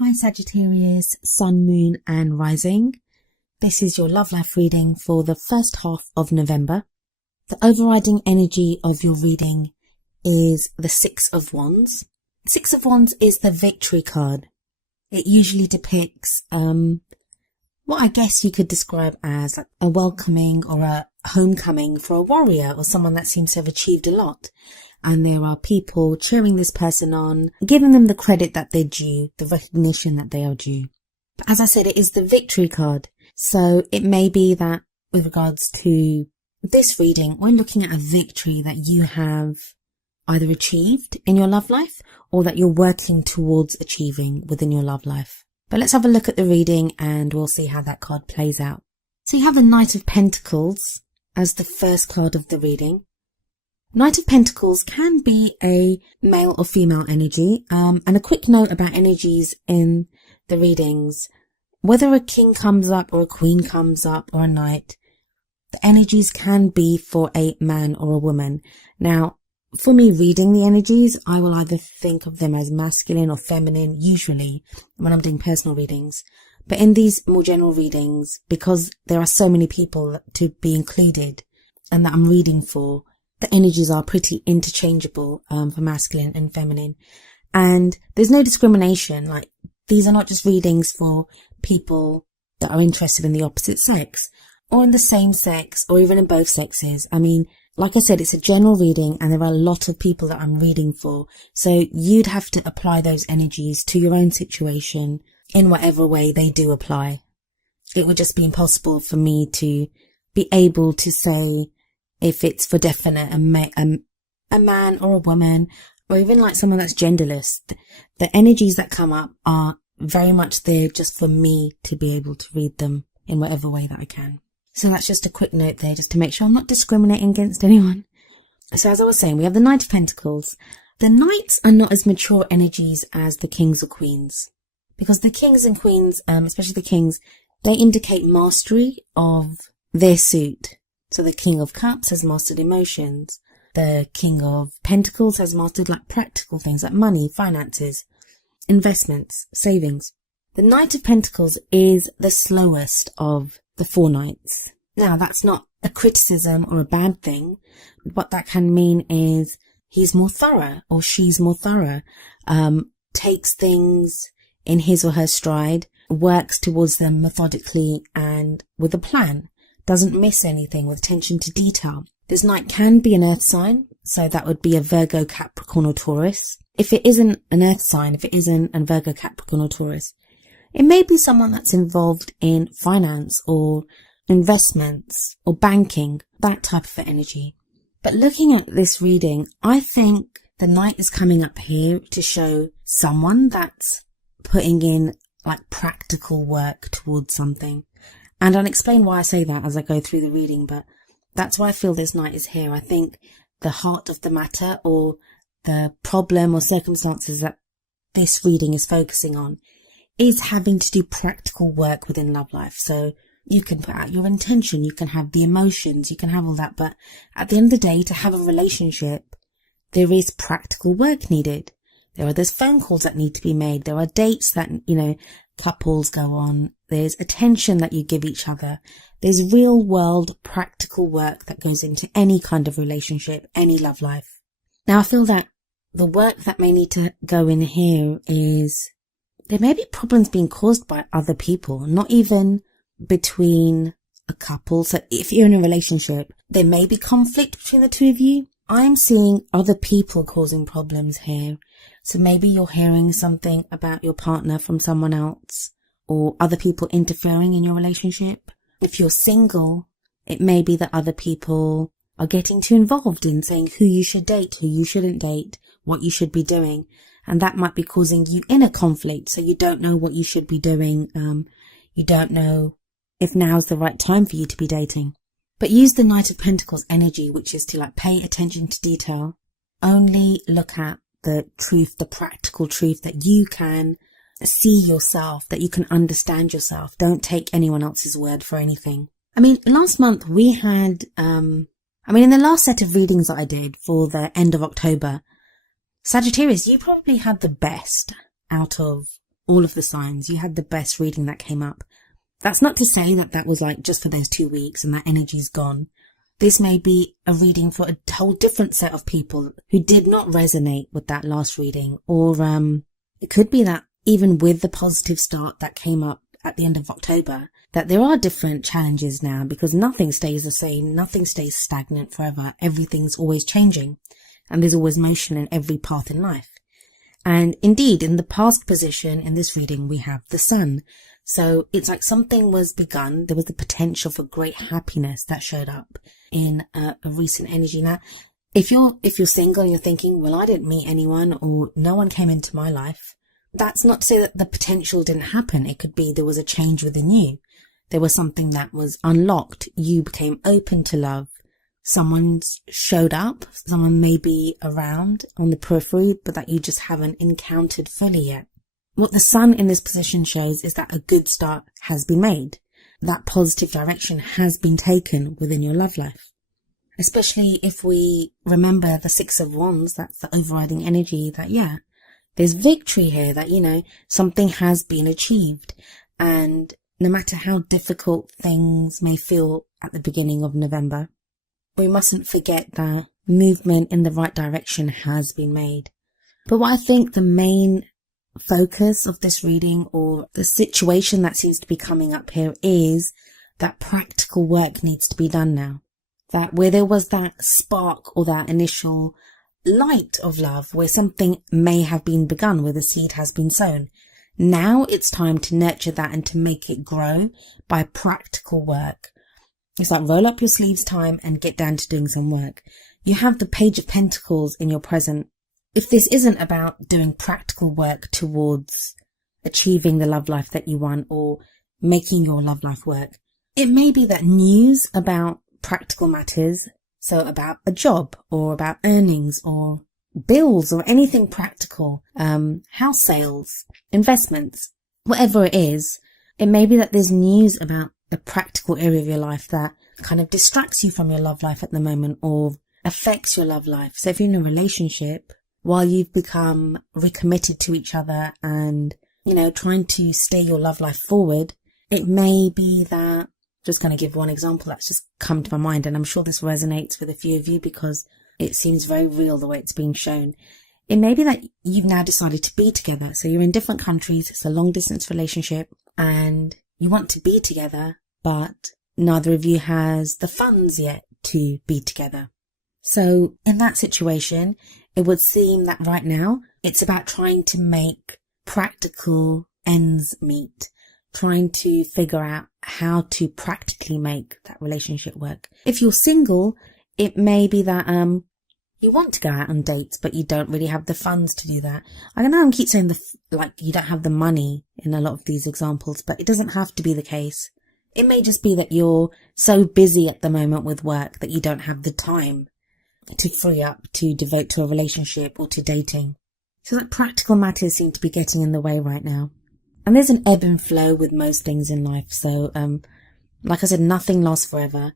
Hi Sagittarius, Sun, Moon and Rising. This is your love life reading for the first half of November. The overriding energy of your reading is the Six of Wands. Six of Wands is the victory card. It usually depicts what I guess you could describe as a welcoming or a homecoming for a warrior or someone that seems to have achieved a lot. And there are people cheering this person on, giving them the credit that they're due, the recognition that they are due. But as I said, it is the victory card. So it may be that with regards to this reading, we're looking at a victory that you have either achieved in your love life or that you're working towards achieving within your love life. But let's have a look at the reading and we'll see how that card plays out. So you have the Knight of Pentacles as the first card of the reading. Knight of Pentacles can be a male or female energy, and a quick note about energies in the readings. Whether a king comes up or a queen comes up or a knight, the energies can be for a man or a woman. Now, for me reading the energies, I will either think of them as masculine or feminine, usually when I'm doing personal readings. But in these more general readings, because there are so many people to be included and that I'm reading for, the energies are pretty interchangeable for masculine and feminine. And there's no discrimination. Like, these are not just readings for people that are interested in the opposite sex or in the same sex or even in both sexes. I mean, like I said, it's a general reading and there are a lot of people that I'm reading for. So you'd have to apply those energies to your own situation in whatever way they do apply. It would just be impossible for me to be able to say if it's for definite a man or a woman, or even like someone that's genderless. The energies that come up are very much there just for me to be able to read them in whatever way that I can. So that's just a quick note there, just to make sure I'm not discriminating against anyone. So as I was saying, we have the Knight of Pentacles. The Knights are not as mature energies as the Kings or Queens, because the Kings and Queens, especially the Kings, they indicate mastery of their suit. So the King of Cups has mastered emotions. The King of Pentacles has mastered like practical things like money, finances, investments, savings. The Knight of Pentacles is the slowest of the four knights. Now, that's not a criticism or a bad thing. What that can mean is he's more thorough or she's more thorough, takes things in his or her stride, works towards them methodically and with a plan. Doesn't miss anything, with attention to detail. This knight can be an earth sign, so that would be a Virgo, Capricorn or Taurus. If it isn't an earth sign, if it isn't a Virgo, Capricorn or Taurus, it may be someone that's involved in finance or investments or banking, that type of energy. But looking at this reading, I think the knight is coming up here to show someone that's putting in like practical work towards something. And I'll explain why I say that as I go through the reading, but that's why I feel this knight is here. I think the heart of the matter or the problem or circumstances that this reading is focusing on is having to do practical work within love life. So you can put out your intention, you can have the emotions, you can have all that, but at the end of the day, to have a relationship, there is practical work needed. There are those phone calls that need to be made. There are dates that, couples go on. There's attention that you give each other. There's real world practical work that goes into any kind of relationship, any love life. Now, I feel that the work that may need to go in here is there may be problems being caused by other people, not even between a couple. So if you're in a relationship, there may be conflict between the two of you. I'm seeing other people causing problems here. So maybe you're hearing something about your partner from someone else or other people interfering in your relationship. If you're single, it may be that other people are getting too involved in saying who you should date, who you shouldn't date, what you should be doing. And that might be causing you inner conflict. So you don't know what you should be doing. You don't know if now's the right time for you to be dating. But use the Knight of Pentacles energy, which is to like pay attention to detail. Only look at the truth, the practical truth that you can see yourself, that you can understand yourself. Don't take anyone else's word for anything. I mean, last month we had, in the last set of readings that I did for the end of October, Sagittarius, you probably had the best out of all of the signs. You had the best reading that came up. That's not to say that that was like just for those 2 weeks and that energy's gone. This may be a reading for a whole different set of people who did not resonate with that last reading. Or it could be that even with the positive start that came up at the end of October, that there are different challenges now, because nothing stays the same, nothing stays stagnant forever. Everything's always changing, and there's always motion in every path in life. And indeed, in the past position in this reading, we have the Sun. So it's like something was begun. There was the potential for great happiness that showed up in a recent energy. Now, if you're single and you're thinking, well, I didn't meet anyone, or no one came into my life, that's not to say that the potential didn't happen. It could be there was a change within you. There was something that was unlocked. You became open to love. Someone showed up. Someone may be around on the periphery, but that you just haven't encountered fully yet. What the Sun in this position shows is that a good start has been made. That positive direction has been taken within your love life. Especially if we remember the Six of Wands, that's the overriding energy, that there's victory here, that, something has been achieved. And no matter how difficult things may feel at the beginning of November, we mustn't forget that movement in the right direction has been made. But what I think the main focus of this reading, or the situation that seems to be coming up here, is that practical work needs to be done now. That where there was that spark or that initial light of love, where something may have been begun, where the seed has been sown, now it's time to nurture that and to make it grow by practical work. It's like roll up your sleeves time and get down to doing some work. You have the Page of Pentacles in your present. If this isn't about doing practical work towards achieving the love life that you want, or making your love life work, it may be that news about practical matters, so about a job or about earnings or bills or anything practical, house sales, investments, whatever it is, it may be that there's news about a practical area of your life that kind of distracts you from your love life at the moment, or affects your love life. So if you're in a relationship, while you've become recommitted to each other and, trying to steer your love life forward, it may be that, just going to give one example that's just come to my mind, and I'm sure this resonates with a few of you because it seems very real the way it's being shown. It may be that you've now decided to be together. So you're in different countries, it's a long distance relationship, and you want to be together, but neither of you has the funds yet to be together. So in that situation, it would seem that right now it's about trying to make practical ends meet, trying to figure out how to practically make that relationship work. If you're single, it may be that you want to go out on dates, but you don't really have the funds to do that. I know I keep saying you don't have the money in a lot of these examples, but it doesn't have to be the case. It may just be that you're so busy at the moment with work that you don't have the time to free up to devote to a relationship or to dating. So that practical matters seem to be getting in the way right now. And there's an ebb and flow with most things in life. So, like I said, nothing lasts forever.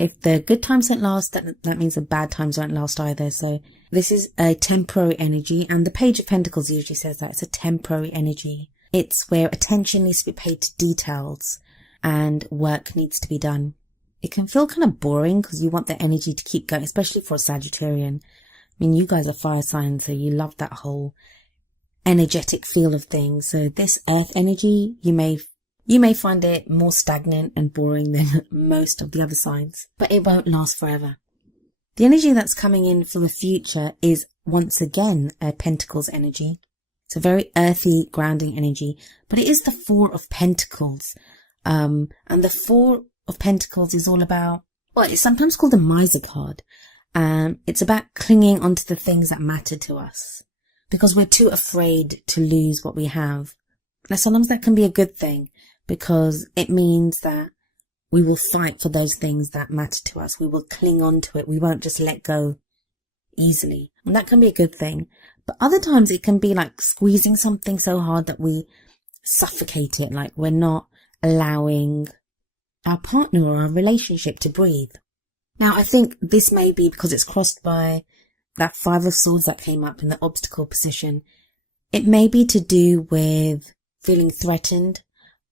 If the good times don't last, that means the bad times won't last either. So this is a temporary energy, and the Page of Pentacles usually says that it's a temporary energy. It's where attention needs to be paid to details and work needs to be done. It can feel kind of boring because you want the energy to keep going, especially for a Sagittarian. I mean, you guys are fire signs, so you love that whole energetic feel of things. So this earth energy, you may find it more stagnant and boring than most of the other signs, but it won't last forever. The energy that's coming in for the future is once again a Pentacles energy. It's a very earthy, grounding energy, but it is the Four of Pentacles. And the Four of Pentacles is all about, well, it's sometimes called the miser card. It's about clinging onto the things that matter to us because we're too afraid to lose what we have. Now, sometimes that can be a good thing because it means that we will fight for those things that matter to us. We will cling on to it. We won't just let go easily. And that can be a good thing. But other times it can be like squeezing something so hard that we suffocate it, like we're not allowing our partner or our relationship to breathe. Now, I think this may be because it's crossed by that Five of Swords that came up in the obstacle position. It may be to do with feeling threatened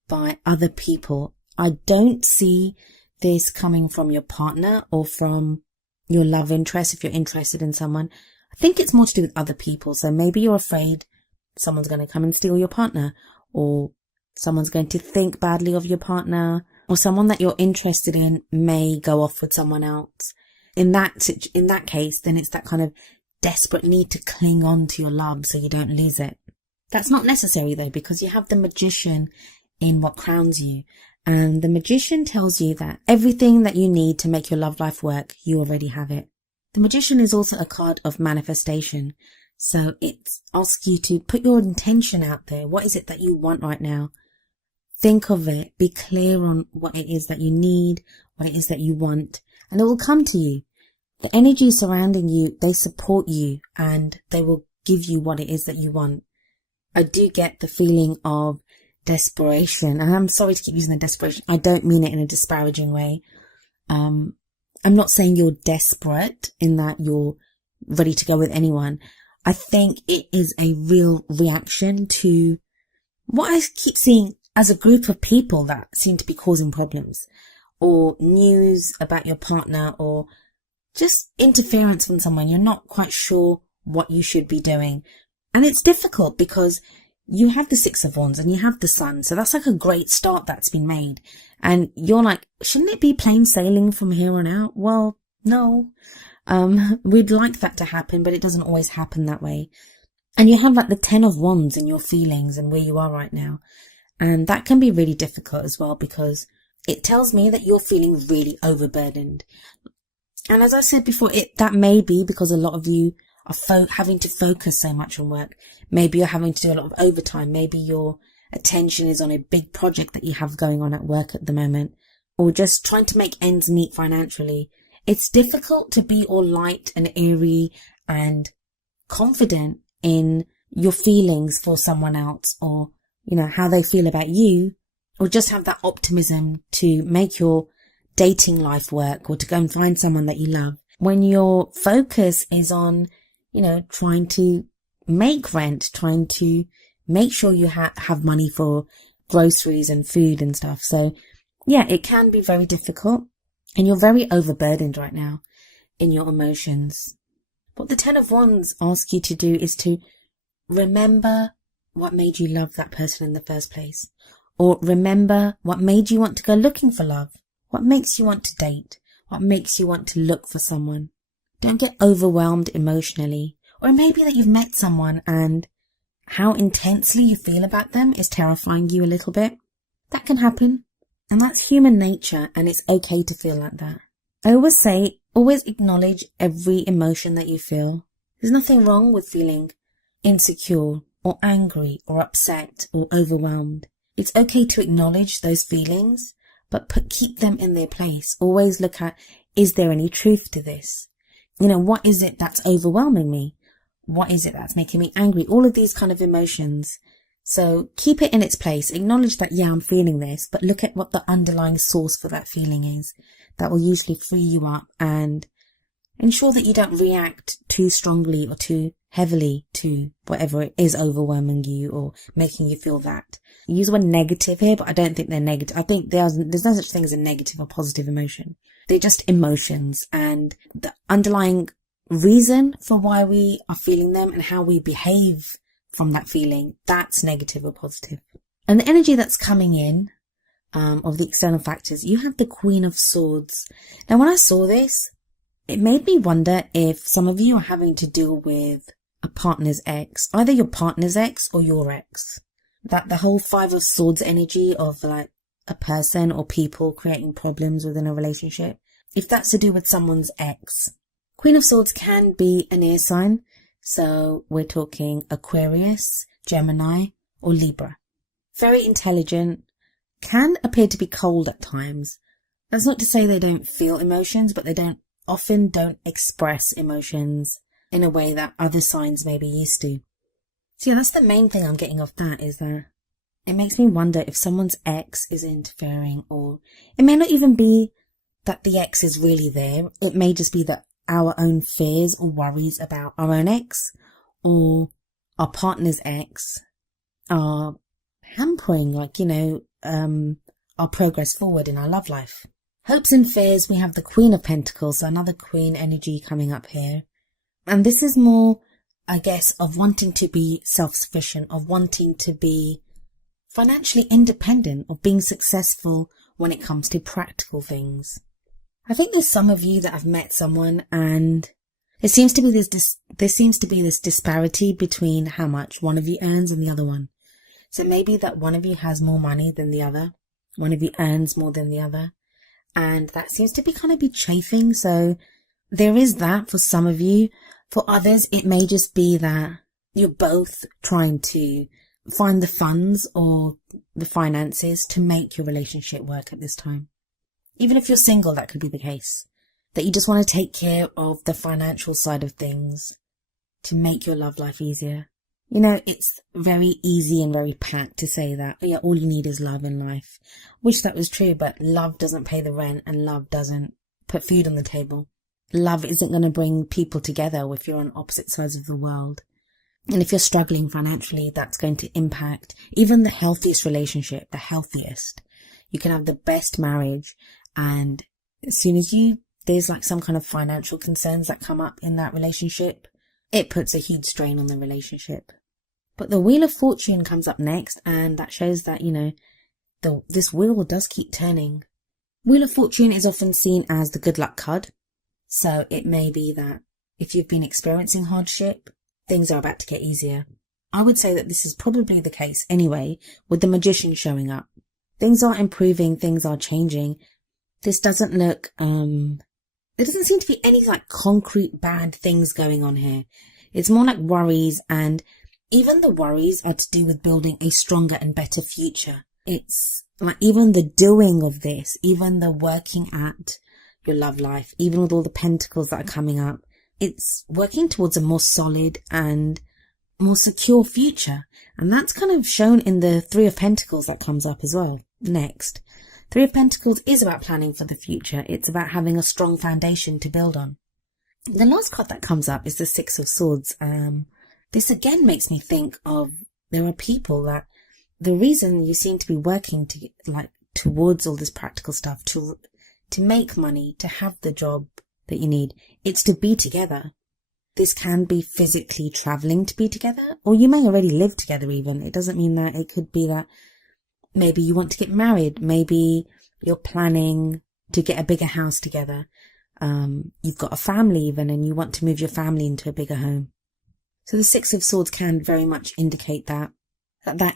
by other people. I don't see this coming from your partner or from your love interest if you're interested in someone. I think it's more to do with other people. So maybe you're afraid someone's going to come and steal your partner, or someone's going to think badly of your partner, or someone that you're interested in may go off with someone else. In that case, then it's that kind of desperate need to cling on to your love so you don't lose it. That's not necessary though, because you have the Magician in what crowns you. And the Magician tells you that everything that you need to make your love life work, you already have it. The Magician is also a card of manifestation. So it asks you to put your intention out there. What is it that you want right now? Think of it. Be clear on what it is that you need, what it is that you want, and it will come to you. The energy surrounding you, they support you and they will give you what it is that you want. I do get the feeling of desperation, and I'm sorry to keep using the desperation. I don't mean it in a disparaging way. I'm not saying you're desperate in that you're ready to go with anyone. I think it is a real reaction to what I keep seeing as a group of people that seem to be causing problems, or news about your partner, or just interference from someone. You're not quite sure what you should be doing. And it's difficult because you have the Six of Wands and you have the Sun. So that's like a great start that's been made. And you're like, shouldn't it be plain sailing from here on out? Well, no. We'd like that to happen, but it doesn't always happen that way. And you have like the Ten of Wands in your feelings and where you are right now. And that can be really difficult as well, because it tells me that you're feeling really overburdened. And as I said before, that may be because a lot of you are having to focus so much on work. Maybe you're having to do a lot of overtime. Maybe your attention is on a big project that you have going on at work at the moment, or just trying to make ends meet financially. It's difficult to be all light and airy and confident in your feelings for someone else, or, you know, how they feel about you, or just have that optimism to make your dating life work, or to go and find someone that you love, when your focus is on, you know, trying to make rent, trying to make sure you have money for groceries and food and stuff. So yeah, it can be very difficult, and you're very overburdened right now in your emotions. What the Ten of Wands asks you to do is to remember what made you love that person in the first place, or remember what made you want to go looking for love. What makes you want to date? What makes you want to look for someone? Don't get overwhelmed emotionally. Or it may be that you've met someone and how intensely you feel about them is terrifying you a little bit. That can happen. And that's human nature, and it's okay to feel like that. I always say, always acknowledge every emotion that you feel. There's nothing wrong with feeling insecure or angry or upset or overwhelmed. It's okay to acknowledge those feelings, but keep them in their place. Always look at, is there any truth to this? You know, what is it that's overwhelming me? What is it that's making me angry? All of these kind of emotions. So keep it in its place. Acknowledge that, yeah, I'm feeling this, but look at what the underlying source for that feeling is. That will usually free you up and ensure that you don't react too strongly or too heavily to whatever it is overwhelming you or making you feel that. You use the word negative here, but I don't think they're negative. I think there's no such thing as a negative or positive emotion. They're just emotions, and the underlying reason for why we are feeling them and how we behave from that feeling, that's negative or positive. And the energy that's coming in of the external factors, you have the Queen of Swords. Now, when I saw this, it made me wonder if some of you are having to deal with a partner's ex, either your partner's ex or your ex. That the whole Five of Swords energy of like a person or people creating problems within a relationship, if that's to do with someone's ex. Queen of Swords can be an air sign. So we're talking Aquarius, Gemini, or Libra. Very intelligent, can appear to be cold at times. That's not to say they don't feel emotions, but they often don't express emotions in a way that other signs may be used to. So yeah, that's the main thing I'm getting off that, is that it makes me wonder if someone's ex is interfering, or it may not even be that the ex is really there. It may just be that our own fears or worries about our own ex or our partner's ex are hampering, like, our progress forward in our love life. Hopes and fears, we have the Queen of Pentacles, so another Queen energy coming up here. And this is more, I guess, of wanting to be self-sufficient, of wanting to be financially independent, of being successful when it comes to practical things. I think there's some of you that have met someone and there seems to be this disparity between how much one of you earns and the other one. So maybe that one of you has more money than the other, one of you earns more than the other, and that seems to be be chafing. So there is that for some of you. For others, it may just be that you're both trying to find the funds or the finances to make your relationship work at this time. Even if you're single, that could be the case. That you just want to take care of the financial side of things to make your love life easier. It's very easy and very pat to say that, yeah, all you need is love in life. Wish that was true, but love doesn't pay the rent and love doesn't put food on the table. Love isn't going to bring people together if you're on opposite sides of the world. And if you're struggling financially, that's going to impact even the healthiest relationship, the healthiest. You can have the best marriage, and as soon as there's like some kind of financial concerns that come up in that relationship, it puts a huge strain on the relationship. But the Wheel of Fortune comes up next, and that shows that, this wheel does keep turning. Wheel of Fortune is often seen as the good luck card. So it may be that if you've been experiencing hardship, things are about to get easier. I would say that this is probably the case anyway, with the Magician showing up. Things are improving, things are changing. This doesn't look, there doesn't seem to be any concrete bad things going on here. It's more like worries, and even the worries are to do with building a stronger and better future. It's like even the doing of this, even the working at your love life, even with all the pentacles that are coming up, it's working towards a more solid and more secure future. And that's kind of shown in the Three of Pentacles that comes up as well next. Three of Pentacles is about planning for the future. It's about having a strong foundation to build on. The last card that comes up is the Six of Swords. This again makes me think of, there are people that the reason you seem to be working towards all this practical stuff, to make money, to have the job that you need, it's to be together. This can be physically traveling to be together, or you may already live together even. It doesn't mean that. It could be that maybe you want to get married. Maybe you're planning to get a bigger house together. You've got a family even, and you want to move your family into a bigger home. So the Six of Swords can very much indicate that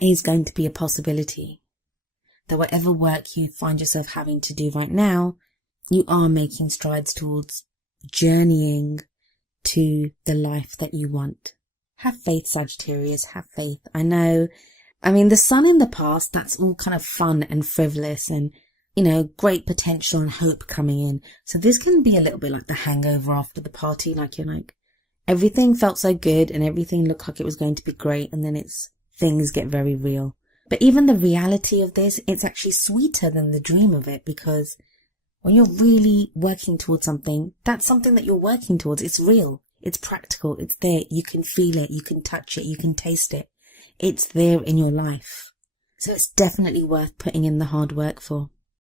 is going to be a possibility. That whatever work you find yourself having to do right now, you are making strides towards journeying to the life that you want. Have faith, Sagittarius, have faith. I know, the sun in the past, that's all kind of fun and frivolous and, great potential and hope coming in. So this can be a little bit like the hangover after the party. Everything felt so good and everything looked like it was going to be great, and then things get very real. But even the reality of this, it's actually sweeter than the dream of it, because when you're really working towards something, that's something that you're working towards. It's real. It's practical. It's there. You can feel it. You can touch it. You can taste it. It's there in your life. So it's definitely worth putting in the hard work for.